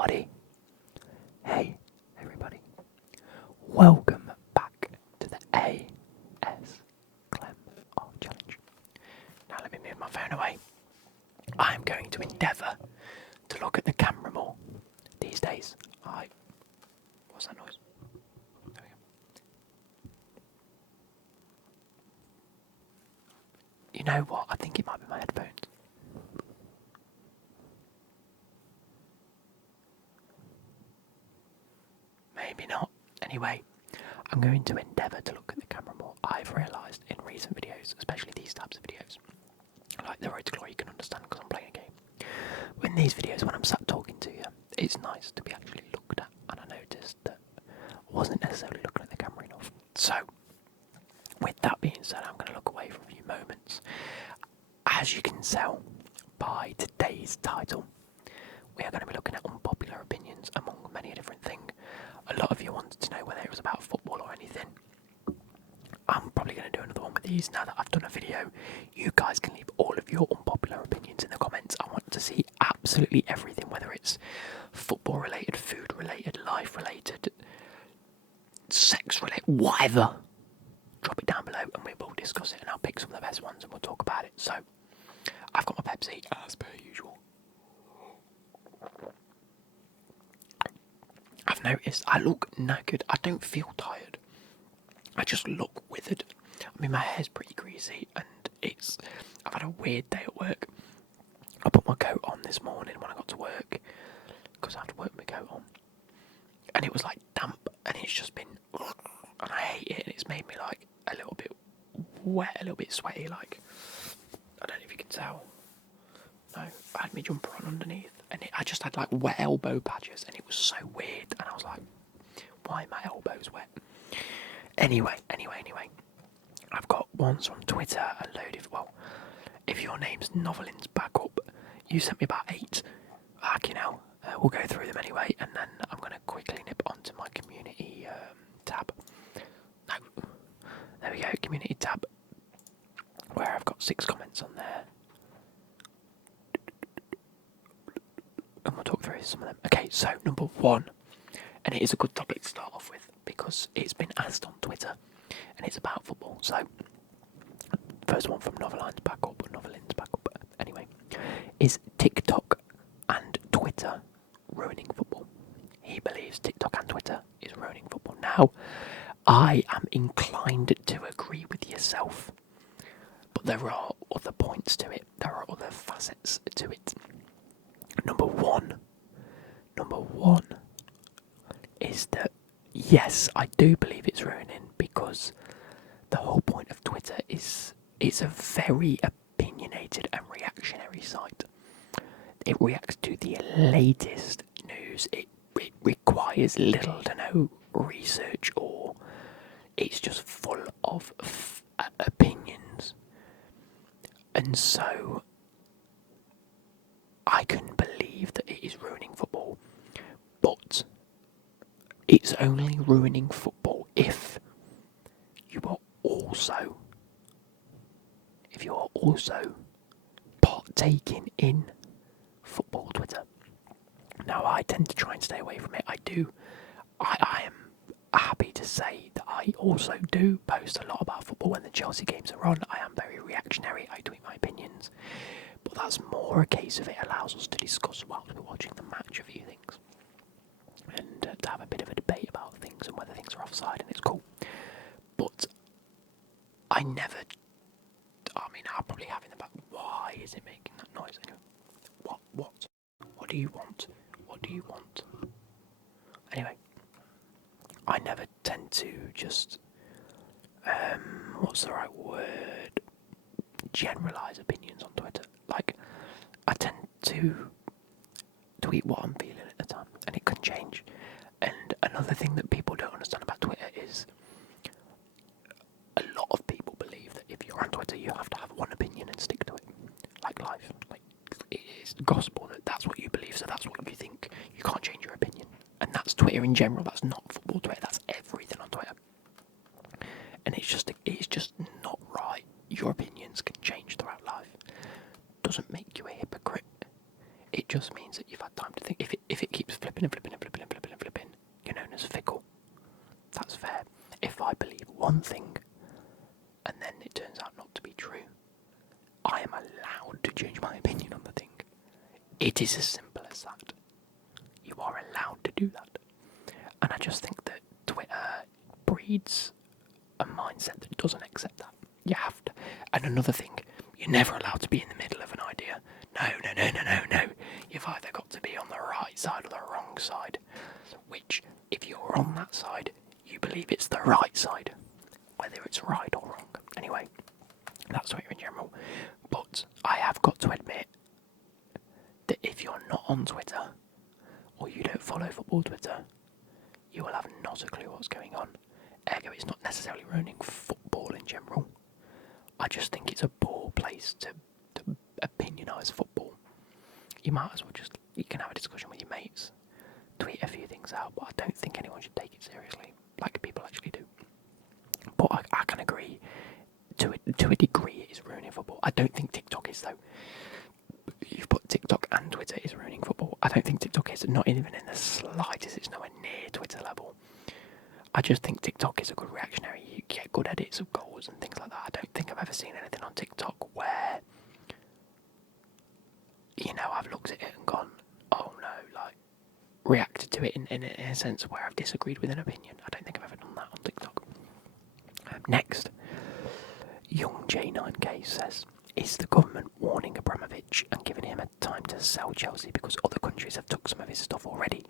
everybody. Hey, everybody. Welcome back to the AS Clem Art Challenge. Now let me move my phone away. I am going to endeavour to look at the camera more these days. What's that noise? There we go. You know what? I think it might be my headphones. Maybe not. Anyway, I'm going to endeavour to look at the camera more. I've realised in recent videos, especially these types of videos, like the Road to Glory, you can understand because I'm playing a game. But in these videos, when I'm sat talking to you, it's nice to be actually looked at, and I noticed that I wasn't necessarily looking at the camera enough. So, with that being said, I'm going to look away for a few moments. As you can tell by today's title, we are going to be looking at unpopular opinions among many different things. A lot of you wanted to know whether it was about football or anything. I'm probably going to do another one with these now that I've done a video. You guys can leave all of your unpopular opinions in the comments. I want to see absolutely everything, whether it's football related, food related, life related, sex related, whatever. Drop it down below and we will discuss it, and I'll pick some of the best ones and we'll talk about it. So, I've got my Pepsi as per usual. I've noticed I look knackered. I don't feel tired. I just look withered. I mean, my hair's pretty greasy and I've had a weird day at work. I put my coat on this morning when I got to work because I have to work with my coat on. And it was like damp and it's just been, and I hate it, and it's made me like a little bit wet, a little bit sweaty, like, I don't know if you can tell. No, I had my jumper on underneath, and I just had like wet elbow patches, and it was so weird, and I was like, why are my elbows wet? Anyway, I've got ones from Twitter, a load of, well, if your name's Novelin's back up, you sent me about 8, we'll go through them anyway, and then I'm going to quickly nip onto my community tab. No, there we go, community tab, where I've got 6 comments on there. And we'll talk through some of them. Okay, so number 1, and it is a good topic to start off with because it's been asked on Twitter and it's about football. So, first one from Novelin's back up, anyway, is TikTok and Twitter ruining football? He believes TikTok and Twitter is ruining football. Now, I am inclined to agree with yourself, but there are other points to it, there are other facets to it. Number one is that, yes, I do believe it's ruining, because the whole point of Twitter is it's a very opinionated and reactionary site. It reacts to the latest news. It requires little to no research, or it's just full of opinions. And so I can believe that it is ruining football, but it's only ruining football if you are also partaking in football Twitter. Now, I tend to try and stay away from it. I am happy to say that I also do post a lot about football when the Chelsea games are on. I am very reactionary. I tweet my opinions. But that's more a case of it allows us to discuss whilst we're watching the match a few things. And to have a bit of a debate about things and whether things are offside, and it's cool. But I'll probably have in the back, why is it making that noise? Anyway, what do you want? What do you want? Anyway, I never tend to just, what's the right word? Generalise opinions on Twitter. Like, I tend to tweet what I'm feeling at the time, and it can change. And another thing that people don't understand about Twitter is a lot of people believe that if you're on Twitter, you have to have one opinion and stick to it, like life. Like, it is gospel that that's what you believe, so that's what you think. You can't change your opinion, and that's Twitter in general. That's not football Twitter. That's everything on Twitter, and it's just not right. Your opinions can change throughout life. Doesn't make you a hypocrite. It just means that you've had time to think. If it keeps flipping and flipping and flipping and flipping and flipping, you're known as fickle. That's fair. If I believe one thing and then it turns out not to be true, I am allowed to change my opinion on the thing. It is as simple as that. You are allowed to do that. And I just think that Twitter breeds a mindset that doesn't accept that. You have to. And another thing, you're never allowed to be in the middle of an idea. No. You've either got to be on the right side or the wrong side. Which, if you're on that side, you believe it's the right side. Whether it's right or wrong. Anyway, that's Twitter in general. But I have got to admit that if you're not on Twitter, or you don't follow football Twitter, you will have not a clue what's going on. Ergo, it's not necessarily ruining football in general. I just think it's a poor place to opinionise football. You might as well you can have a discussion with your mates, tweet a few things out, but I don't think anyone should take it seriously, like people actually do. But I can agree, to a degree it is ruining football. I don't think TikTok is, though. You've put TikTok and Twitter is ruining football. I don't think TikTok is, not even in the slightest. It's nowhere near Twitter level. I just think TikTok is a good reactionary. You get good edits of goals and things like that. I don't think I've ever seen anything on TikTok where, I've looked at it and gone, oh no, like, reacted to it in a sense where I've disagreed with an opinion. I don't think I've ever done that on TikTok. Next, Young J9K says, is the government warning Abramovich and giving him a time to sell Chelsea because other countries have took some of his stuff already?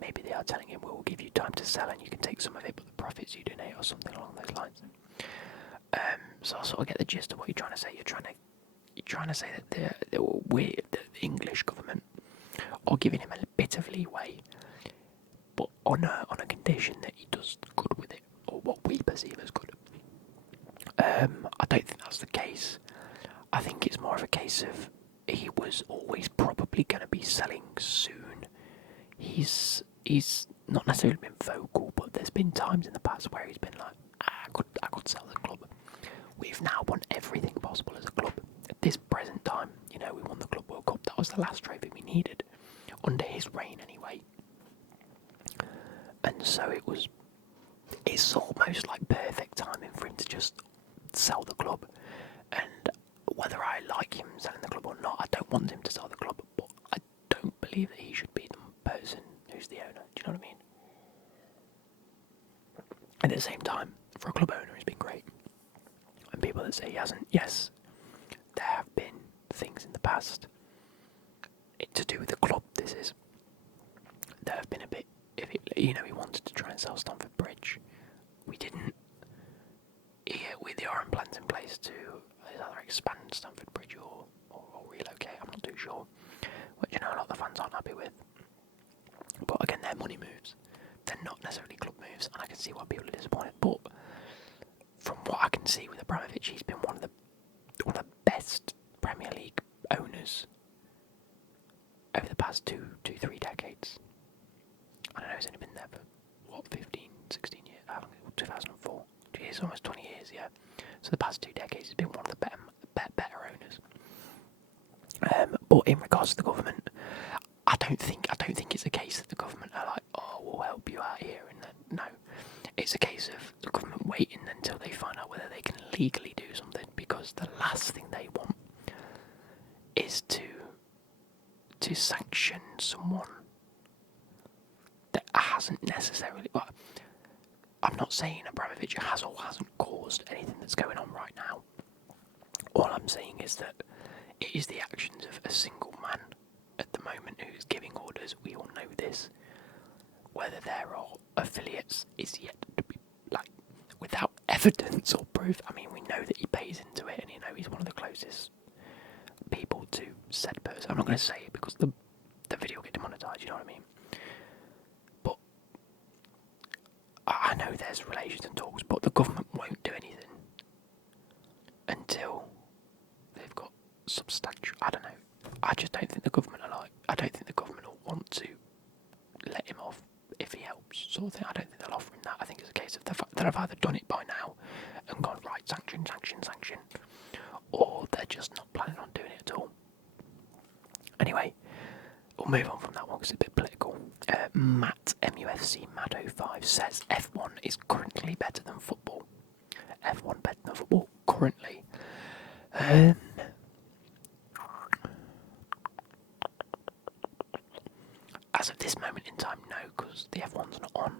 Maybe they are telling him, we'll give you time to sell and you can take some of it, but the profits you donate or something along those lines. So I sort of get the gist of what you're trying to say. You're trying to say that the English government are giving him a bit of leeway, but on a condition that he does good with it, or what we perceive as good. I don't think that's the case. I think it's more of a case of he was always probably going to be selling soon. He's not necessarily been vocal, but there's been times in the past where he's been like, I could sell the club. We've now won everything possible as a club. At this present time, we won the Club World Cup. That was the last trophy we needed, under his reign anyway. And so it's almost like perfect timing for him to just sell the club. And whether I like him selling the club or not, I don't want him to sell the club, but I don't believe that he should be the person who's the owner. Do you know what I mean? And at the same time, for a club owner, he's been great. And people that say he hasn't, yes, there have been things in the past to do with the club. There have been a bit. He wanted to try and sell Stamford Bridge. We didn't. With the Oran plans in place to either expand Stamford Bridge or relocate, I'm not too sure. Which a lot of the fans aren't happy with. But again, they're money moves. They're not necessarily club moves, and I can see why people are disappointed. But from what I can see with Abramovich, he's been one of the best Premier League owners over the past 3 decades. I don't know, he's only been there for 15, 16 years. 2004. It's almost 20 years, yeah. So the past 2 decades has been one of the better owners. But in regards to the government, I don't think it's a case that the government are like, oh, we'll help you out here, and then no. It's a case of the government waiting until they find out whether they can legally do something, because the last thing they want is to sanction someone that hasn't necessarily. Well, I'm not saying Abramovich has or hasn't caused anything that's going on right now. All I'm saying is that it is the actions of a single man at the moment who's giving orders. We all know this. Whether there are affiliates is yet to be, without evidence or proof. I mean, we know that he pays into it, and he's one of the closest people to said person. I'm not going to say it because the video will get demonetized, you know what I mean? But I know there's relations and talks, but the government won't do anything until they've got substantial. I don't know. I just don't think the government are I don't think the government will want to let him off if he helps, sort of thing. I don't think they'll offer him that. I think it's a case of the fact that they've either done it by now and gone, right, sanction, or they're just not planning on doing it at all. Anyway, we'll move on from that one because it's a bit political. Matt, MUFC Matt05 says F1 is currently better than football. F1 better than football currently. As of this moment in time, no, because the F1's not on.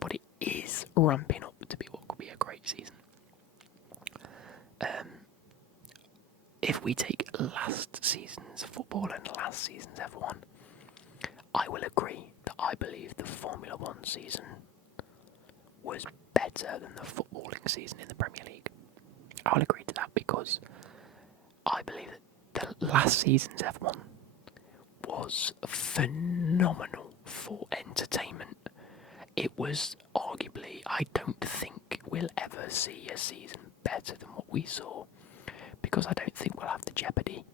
But it is ramping up to be what could be a great season. If we take last season's football and last season's F1, I will agree that I believe the Formula 1 season was better than the footballing season in the Premier League. I'll agree to that because I believe that the last season's F1 was phenomenal for entertainment. It was arguably, I don't think we'll ever see a season better than what we saw, because I don't think we'll have the jeopardy.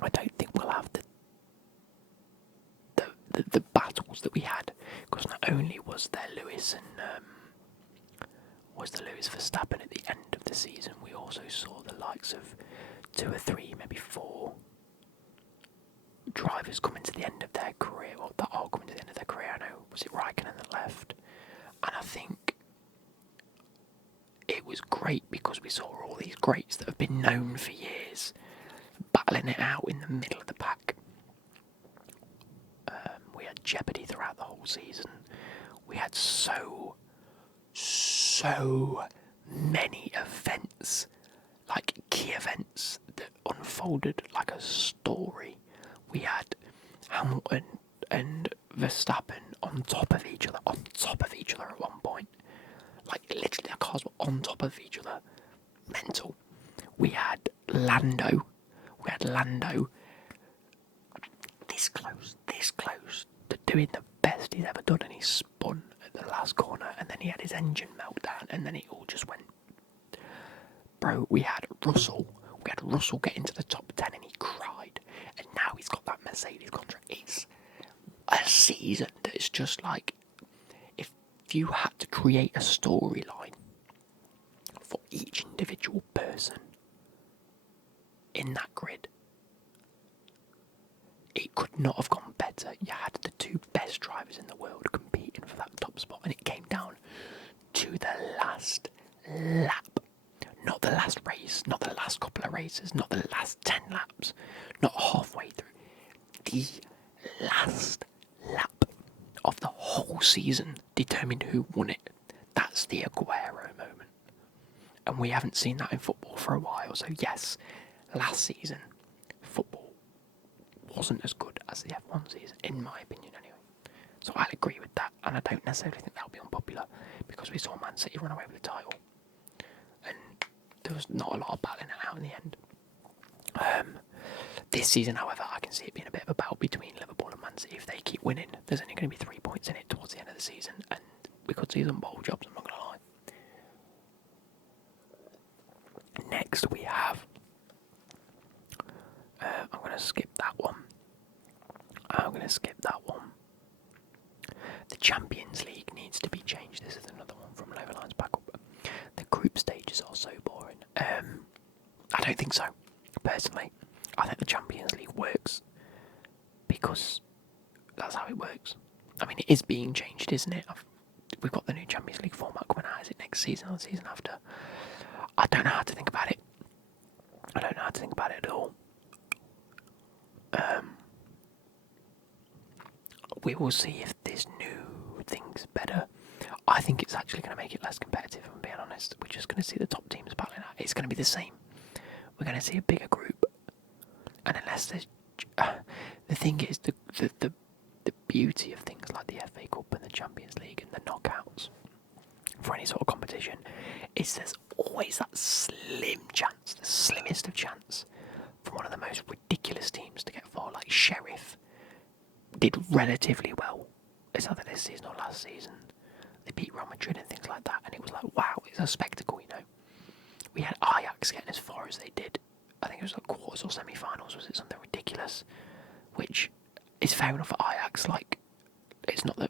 I don't think we'll have the battles that we had, because not only was there Lewis Verstappen at the end of the season, we also saw the likes of 2 or 3, maybe 4 drivers coming to the end of their career, or that are coming to the end of their career. I know, was it Raikkonen that left? And I think it was great because we saw all these greats that have been known for years battling it out in the middle of the pack. We had jeopardy throughout the whole season. We had so many events, like key events that unfolded like a story. We had Hamilton and Verstappen on top of each other at one point. Like, literally, their cars were on top of each other. Mental. We had Lando this close to doing the best he's ever done, and he spun at the last corner, and then he had his engine meltdown, and then it all just went. Bro, we had Russell get into the top 10 and he cried, and now he's got that Mercedes contract. It's a season that's just like, if you had to create a storyline for each individual person in that grid, it could not have gone better. You had the 2 best drivers in the world competing for that top spot, and it came down to the last lap. Not the last race, not the last couple of races, not the last 10 laps, not halfway through. The last lap of the whole season determined who won it. That's the Aguero moment. And we haven't seen that in football for a while. So yes, last season, football wasn't as good as the F1 season, in my opinion anyway. So I'll agree with that, and I don't necessarily think that'll be unpopular, because we saw Man City run away with the title. And there was not a lot of battling it out in the end. This season, however, I can see it being a bit of a battle between Liverpool and Man City. If they keep winning, there's only going to be 3 points in it towards the end of the season, and we could see some bowl jobs, I'm not going to lie. Next we have, I'm going to skip that one. The Champions League needs to be changed. This is another one from Lower Lines back up. The group stages are so boring. I don't think so, personally. I think the Champions League works because that's how it works. I mean, it is being changed, isn't it? We've got the new Champions League format coming out. Is it next season or the season after? I don't know how to think about it. At all. We will see if this new thing's better. I think it's actually going to make it less competitive, if I'm being honest. We're just going to see the top teams battling out. It's going to be the same. We're going to see a bigger group. And unless there's... the thing is, the beauty of things like the FA Cup and the Champions League and the knockouts for any sort of competition is there's always that slim chance, the slimmest of chance, for one of the most ridiculous teams to get far. Like Sheriff did relatively well. It's either this season or last season. They beat Real Madrid and things like that, and it was like, wow, it's a spectacle, you know. We had Ajax getting as far as they did. I think it was like quarters or semi-finals, was it something ridiculous? Which is fair enough for Ajax. Like, it's not the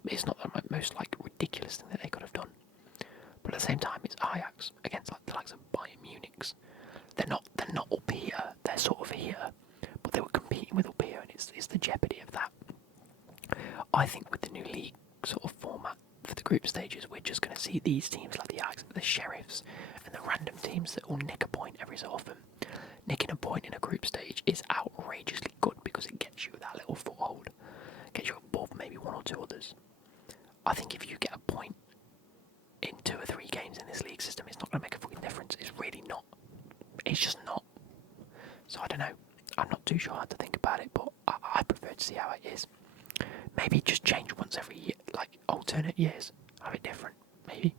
most like ridiculous thing that they could have done. But at the same time, it's Ajax against like the likes of Bayern Munich's. They're not up here. They're sort of here, but they were competing with up here, and it's the jeopardy of that. I think with the new league sort of format for the group stages, we're just going to see these teams like the Sheriffs and the random teams that will nick a point every so often. Nicking a point in a group stage is outrageously good because it gets you that little foothold, gets you above maybe one or two others. I think if you get a point in 2 or 3 games in this league system, it's not going to make a fucking difference. It's really not. It's just not. So I don't know. I'm not too sure how to think about it, but I prefer to see how it is. Maybe just change once every year, like alternate years. Have it different, maybe.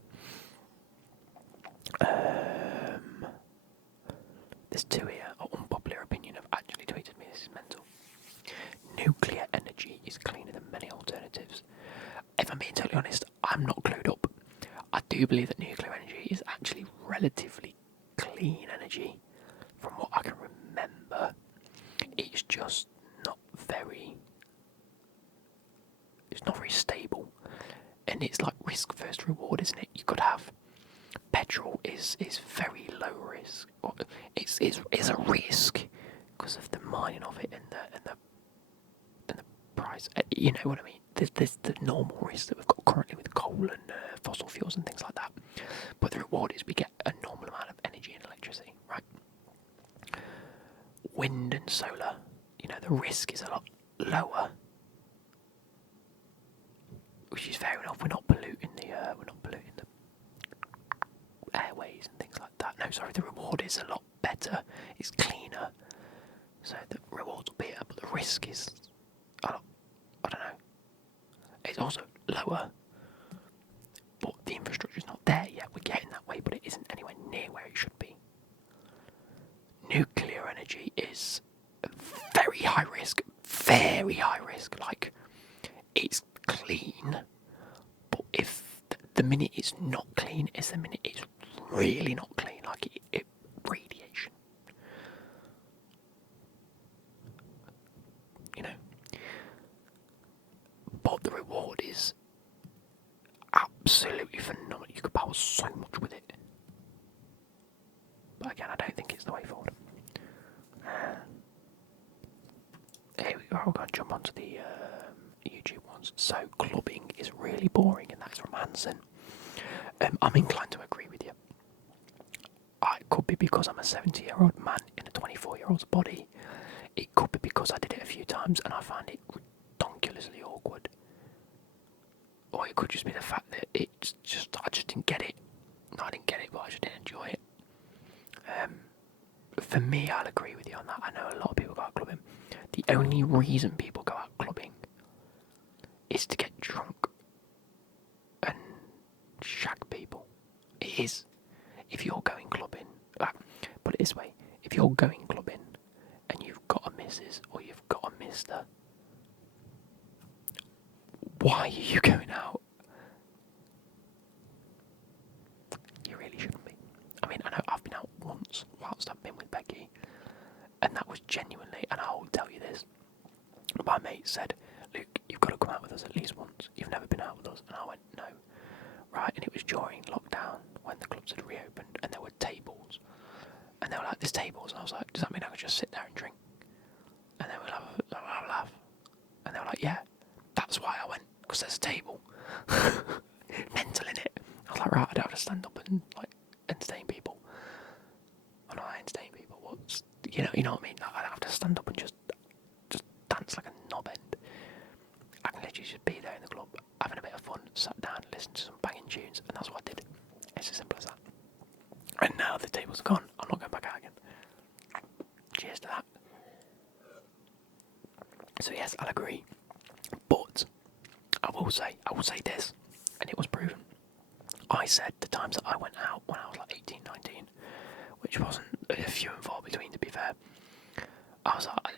There's 2 here. An unpopular opinion have actually tweeted me. This is mental. Nuclear energy is cleaner than many alternatives. If I'm being totally honest, I'm not clued up. I do believe that nuclear energy is actually relatively clean energy. From what I can remember, it's just not very. It's not very stable, and it's like risk versus reward, isn't it? You could have petrol is very low risk. It's a risk because of the mining of it and the price. You know what I mean? There's the normal risk that we've got currently with coal and fossil fuels and things like that. But the reward is we get a normal amount of energy and electricity, right? Wind and solar, the risk is a lot lower, which is fair enough. We're not polluting the airways and things like that. No, sorry, the reward is a lot better. It's cleaner, so the rewards will be better, but the risk is a lot. I don't know. It's also lower, but the infrastructure's not there yet. We're getting that way, but it isn't anywhere near where it should be. Nuclear energy is very high risk. Very high risk. Like, it's clean, but if the minute it's not clean is the minute it's really not clean, like it radiation. But the reward is absolutely phenomenal. You could power so much with it. But again, I don't think it's the way forward. Here we go, we're going to jump onto the YouTube ones. So, clubbing is really boring, and that's from Hanson. I'm inclined to agree with you. It could be because I'm a 70-year-old man in a 24-year-old's body. It could be because I did it a few times and I found it ridiculously awkward. Or it could just be the fact that I just didn't get it. No, I didn't get it, but I just didn't enjoy it. For me, I'll agree with you on that. I know a lot of people go out clubbing. The only reason people go out clubbing is to get drunk and shag people. It is. If you're going clubbing, put it this way, if you're going clubbing and you've got a missus or you've got a mister, why are you going out? You really shouldn't be. I mean, I know I've been out once whilst I've been with Becky, and that was genuinely, and I'll tell you this, my mate said, Luke, you've got to come out with us at least once. You've never been out with us. And I went, no. Right, and it was during lockdown when the clubs had reopened and there were tables. And they were like, there's tables. And I was like, does that mean I could just sit there and drink? And they were like, I'll laugh. And they were like, yeah, that's why I went, because there's a table. Mental, innit? I was like, right, I don't have to stand up and like entertain people. I know I entertain people. What's, you know what I mean? Like, I don't have to stand up and just dance like a knobhead. I can literally just be there in the club, having a bit of fun, sat down, listen to some banging tunes, and that's what I did. It's as simple as that. And now the tables are gone, I'm not going back out again. Cheers to that. So yes, I'll agree. But I will say this, and it was proven. I said the times that I went out when I was like 18, 19, which wasn't a few and far between, to be fair. I was like,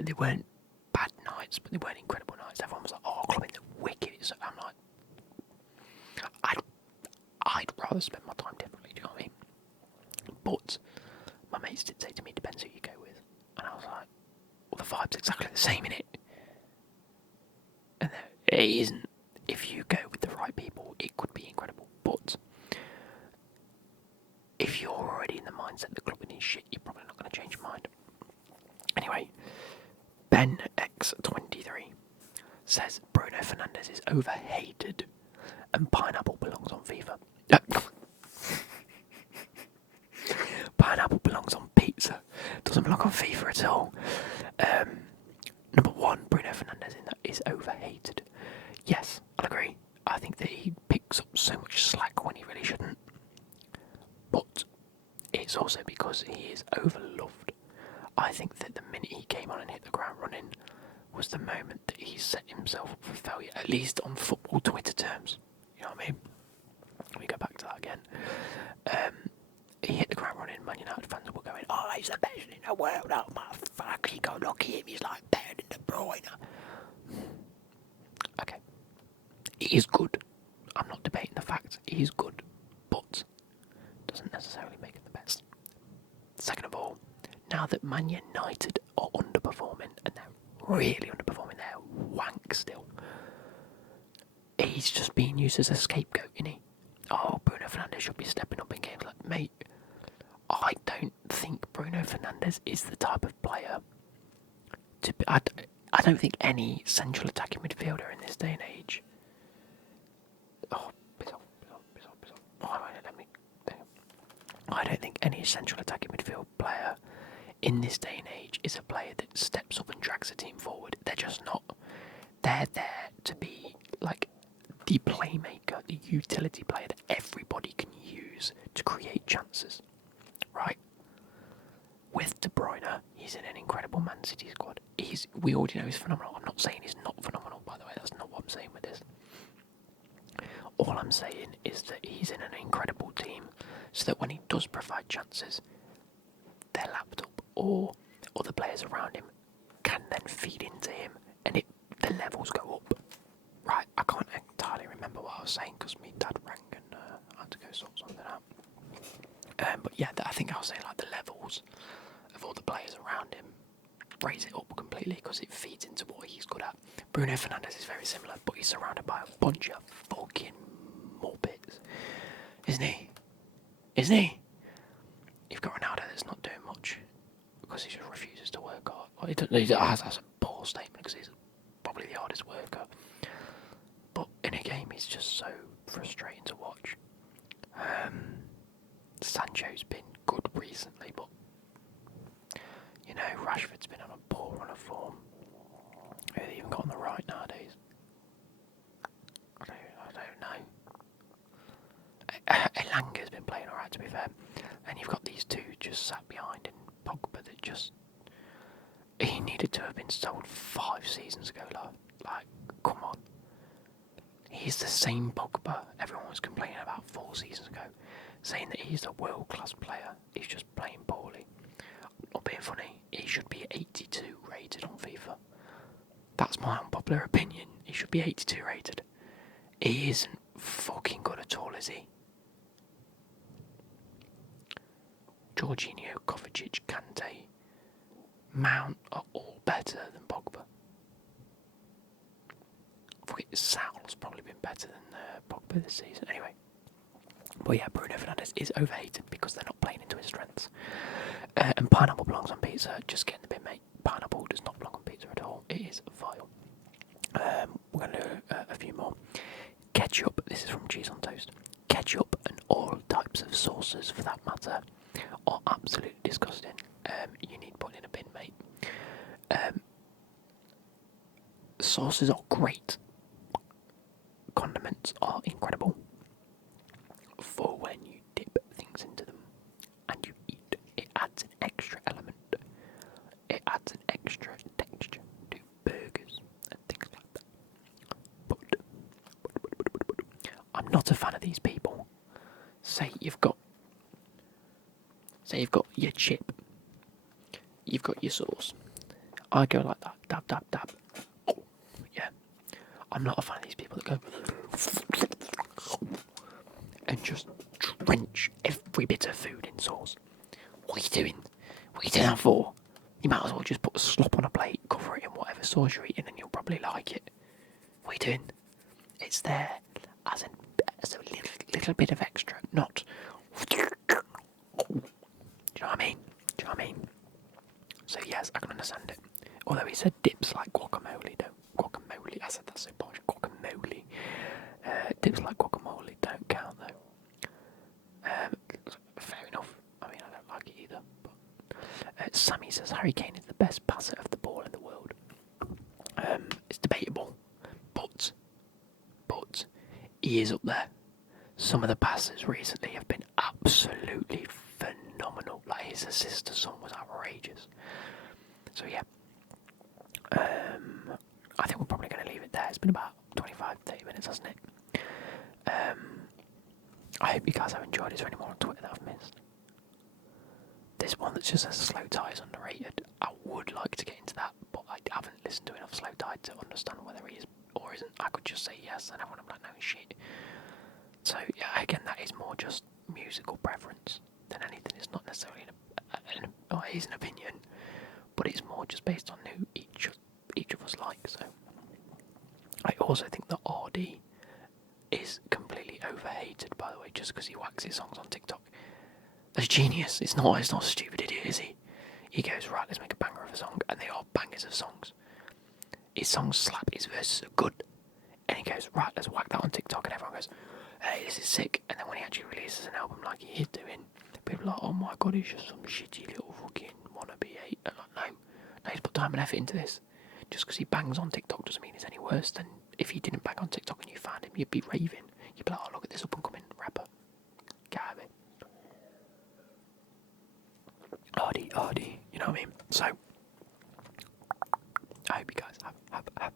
they weren't bad nights, but they weren't incredible nights. Everyone was like, oh, clubbing's wicked. So I'm like, I'd rather spend my time differently, do you know what I mean? But my mates did say to me, depends who you go with. And I was like, well, the vibe's exactly the same, innit? And it isn't. If you go with the right people, it could be incredible. But if you're already in the mindset that clubbing is shit, you're probably not going to change your mind. Anyway, Ben X23 says, bro Bruno Fernandes is overhated, and pineapple belongs on FIFA. Pineapple belongs on pizza. Doesn't belong on FIFA at all. Number one, Bruno Fernandes is overhated. Yes, I'll agree. I think that he picks up so much slack when he really shouldn't. But it's also because he is overloved. I think that the minute he came on and hit the ground running was the moment that he set himself up for failure, at least on football Twitter terms. You know what I mean? We go back to that again. He hit the ground running. Man United fans were going, "Oh, he's the best in the world! Oh my fuck! He go look at him. He's like better than De Bruyne." Okay, he is good. I'm not debating the fact he is good, but doesn't necessarily make him the best. Second of all, now that Man United are underperforming, and they're really underperforming, they're wank still. He's just being used as a scapegoat, isn't he? Oh, Bruno Fernandes should be stepping up in games like, mate. I don't think Bruno Fernandes is the type of player to be. I don't think any central attacking midfielder in this day and age. Oh, piss off. I don't think any central attacking midfield player in this day and age is a player that steps up and drags a team forward. They're just not. They're there to be like the playmaker, the utility player that everybody can use to create chances. Right? With De Bruyne, he's in an incredible Man City squad. We already know he's phenomenal. I'm not saying he's not phenomenal, by the way. That's not what I'm saying with this. All I'm saying is that he's in an incredible team, so that when he does provide chances, their laptop or other players around him can then feed into him, and the levels go up. Right? I can't entirely remember what I was saying because my dad rang and I had to go sort something out. But yeah, I think I was saying like the levels of all the players around him raise it up completely because it feeds into what he's good at. Bruno Fernandes is very similar, but he's surrounded by a bunch of fucking muppets, isn't he? Isn't he? You've got Ronaldo that's not doing much because he just refuses to work hard. Well, that's a poor statement because he's probably the hardest worker. But in a game, he's just so frustrating to watch. Sancho's been good recently, but you know, Rashford's been on a poor run of form. Who they even got on the right nowadays? I don't know. Elanga's been playing alright, to be fair. And you've got these two just sat behind in Pogba that just... He needed to have been sold 5 seasons ago, like come on. He's the same Pogba everyone was complaining about 4 seasons ago, saying that he's a world-class player. He's just playing poorly. Not being funny, he should be 82 rated on FIFA. That's my unpopular opinion. He should be 82 rated. He isn't fucking good at all, is he? Jorginho, Kovacic, Kante, Mount are all better than Pogba. I think Sal's probably been better than Pogba this season. Anyway. But yeah, Bruno Fernandes is overhated because they're not playing into his strengths. And pineapple belongs on pizza. Just getting the bit, mate. Pineapple does not belong on pizza at all. It is vile. We're going to do a few more. Ketchup. This is from Cheese on Toast. Ketchup and all types of sauces, for that matter, are absolutely disgusting. You need putting in a bin, mate. Sauces are great. Condiments are incredible. For when you dip things into them and you eat, it adds an extra element. It adds an extra texture to burgers and things like that. But I'm not a fan of these people. Say you've got your chip, you've got your sauce. I go like that, dab, dab, dab. Oh, yeah. I'm not a fan of these people that go and just drench every bit of food in sauce. What are you doing? What are you doing that for? You might as well just put slop on a plate, cover it in whatever sauce you're eating, and you'll probably like it. What are you doing? It's there as a little bit of extra, not... Do you know what I mean? So yes, I can understand it. Although he said dips like guacamole, though. Guacamole, I said that's so posh. Dips like guacamole don't count though. Fair enough. I mean, I don't like it either. But Sammy says Harry Kane is the best passer of the ball in the world. It's debatable, but he is up there. Some of the passes recently have been absolutely phenomenal. Like his assist to Son was outrageous. So yeah, I think we're probably going to leave it there. It's been about 25-30 minutes, hasn't it? I hope you guys have enjoyed. Is there any more on Twitter that I've missed? This one that just says Slow Tie is underrated. I would like to get into that, but I haven't listened to enough Slow Tie to understand whether he is or isn't. I could just say yes, and everyone will be like, no shit. So yeah, again, that is more just musical preference than anything. It's not necessarily it is an opinion, but it's more just based on who each of us like. So I also think that RD is completely overhated, by the way, just because he whacks his songs on TikTok. That's genius. It's not a stupid idiot, is he? He goes, right, let's make a banger of a song, and they are bangers of songs. His songs slap, his verses are good. And he goes, right, let's whack that on TikTok, and everyone goes, hey, this is sick. And then when he actually releases an album like he is doing, people are like, oh my god, he's just some shitty little fucking wannabe hate. And like, no, he's put time and effort into this. Just because he bangs on TikTok doesn't mean he's any worse than if he didn't bang on TikTok and you found him, you'd be raving. You'd be like, oh, look at this up and coming rapper. Get out of it. Ardy, you know what I mean? So, I hope you guys have